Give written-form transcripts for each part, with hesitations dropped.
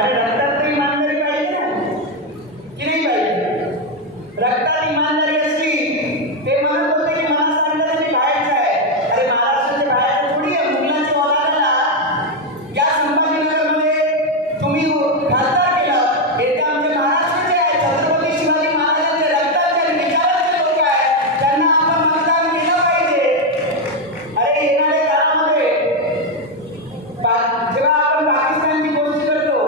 कारण रक्तात इमानदारी पाहिजे ना, की नाही पाहिजे? रक्तात इमानदारी असली ते म्हणत होते की मला सांगितलं मी बाहेरचं आहे. अरे महाराष्ट्राच्या बाहेर थोडी आहे. मुलाची ओलाला या संभाजीनगरमध्ये तुम्ही खासदार केलं, हे तर आमचे महाराष्ट्राचे आहे. छत्रपती शिवाजी महाराजांच्या रक्ताचे विचाराचे लोक आहेत, त्यांना आपण मतदान केलं पाहिजे. अरे येणाऱ्या काळामध्ये जेव्हा आपण पाकिस्तानची गोष्ट करतो,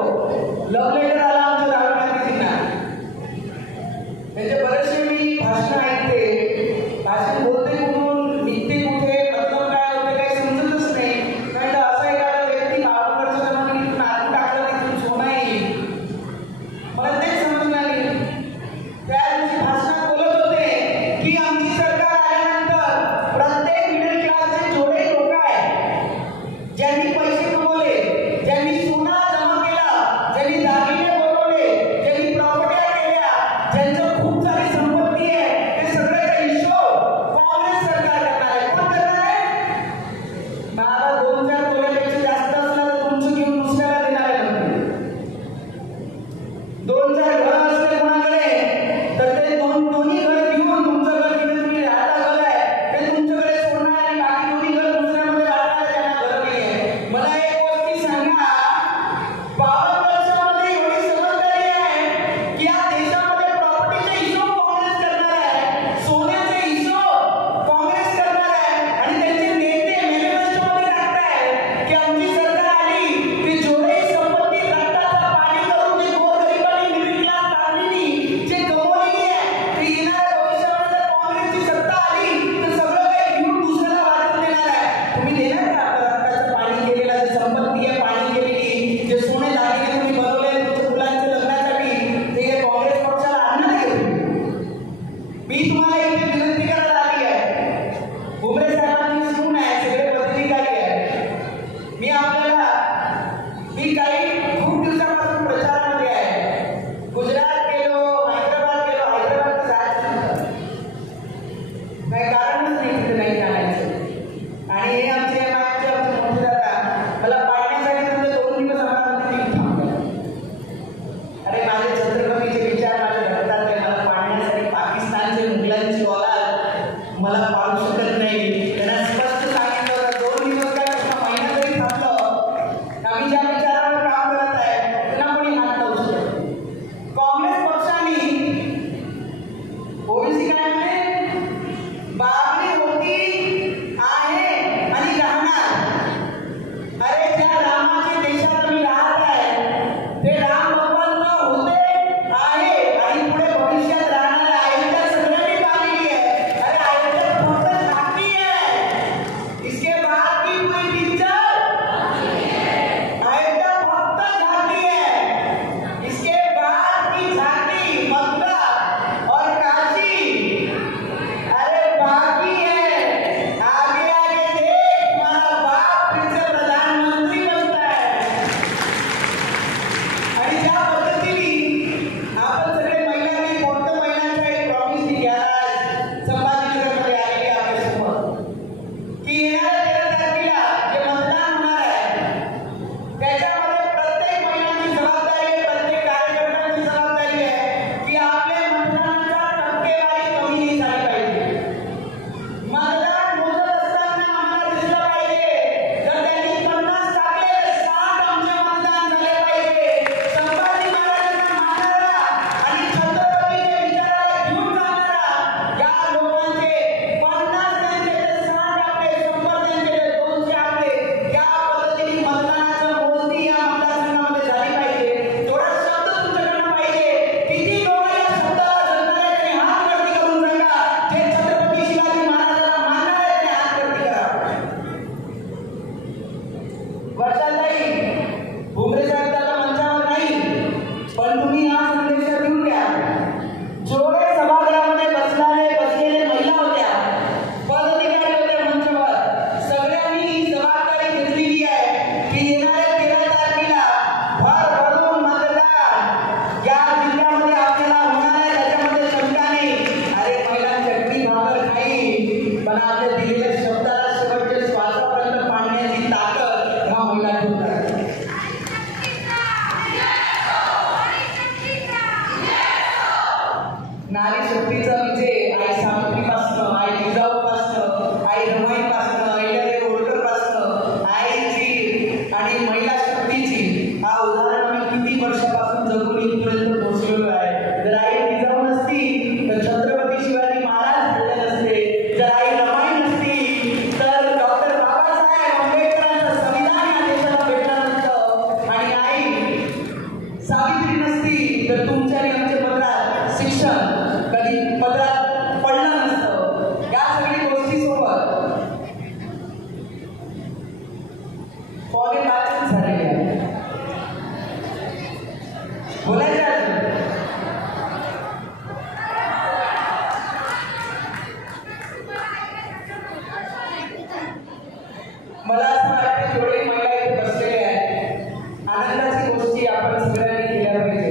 गोष्टी आपण सगळ्यांनी केल्या पाहिजे.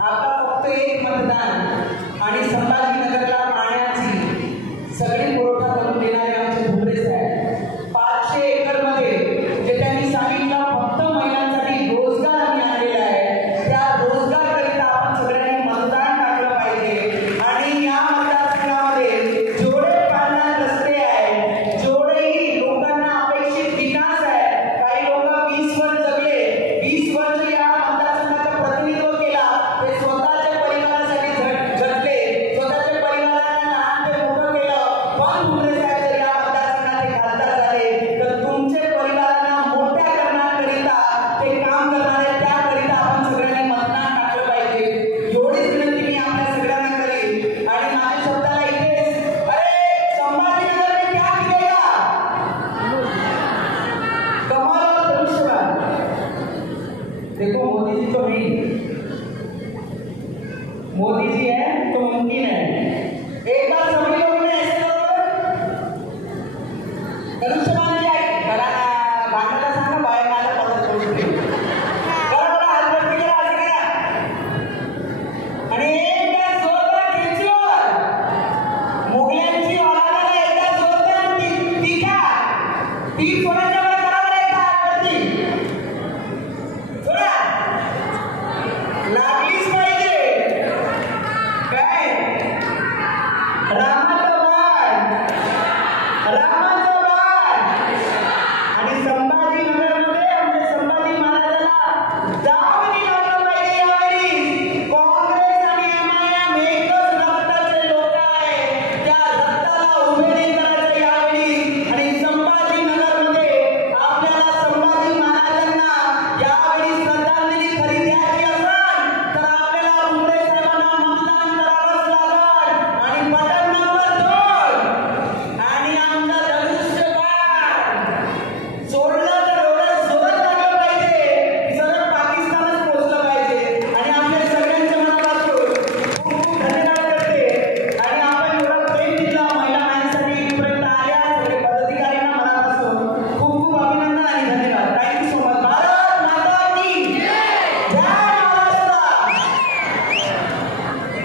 आता फक्त एक मतदान आणि संभाजीनगरला पाण्याची सगळी पुरवठा करून देणारे आमचे भुमरे साहेब 500 एकर मध्ये जे त्यांनी सांगितलं फक्त महिलांसाठी रोजगार आम्ही आणलेला आहे, त्या रोजगार करिता आपण सगळ्यांनी मतदान टाकलं पाहिजे. आणि या मतदारसंघामध्ये जेवढे पाण्यात रस्ते आहेत, जेवढेही लोकांना अपेक्षित विकास आहे, काही लोक 20 वर्ष जगले, 20 वर्ष या मतदारसंघाचं प्रतिनिधित्व केला, ते स्वतःच्या परिवारासाठी झटले, स्वतःच्या परिवाराला लहान ते मोठं केलं. पण भुमरे साहेब जर या मतदारसंघाचे खासदार झाले तर तुमचे परिवारांना मोठ्या करण्याकरिता ते काम करणार आहे, त्याकरिता आपण सगळ्यांनी मतदान टाकलं पाहिजे. एवढीच विनंती मी आपल्या सगळ्यांना करेन. आणि माझ्या शब्दाला इथेच अरे संभाजीनगर में क्या किया कमाल और धनुष्यबाण. देखो मोदी जी तो नहीं, मोदी जी है तो मुमकिन है. एक बार सभी लोग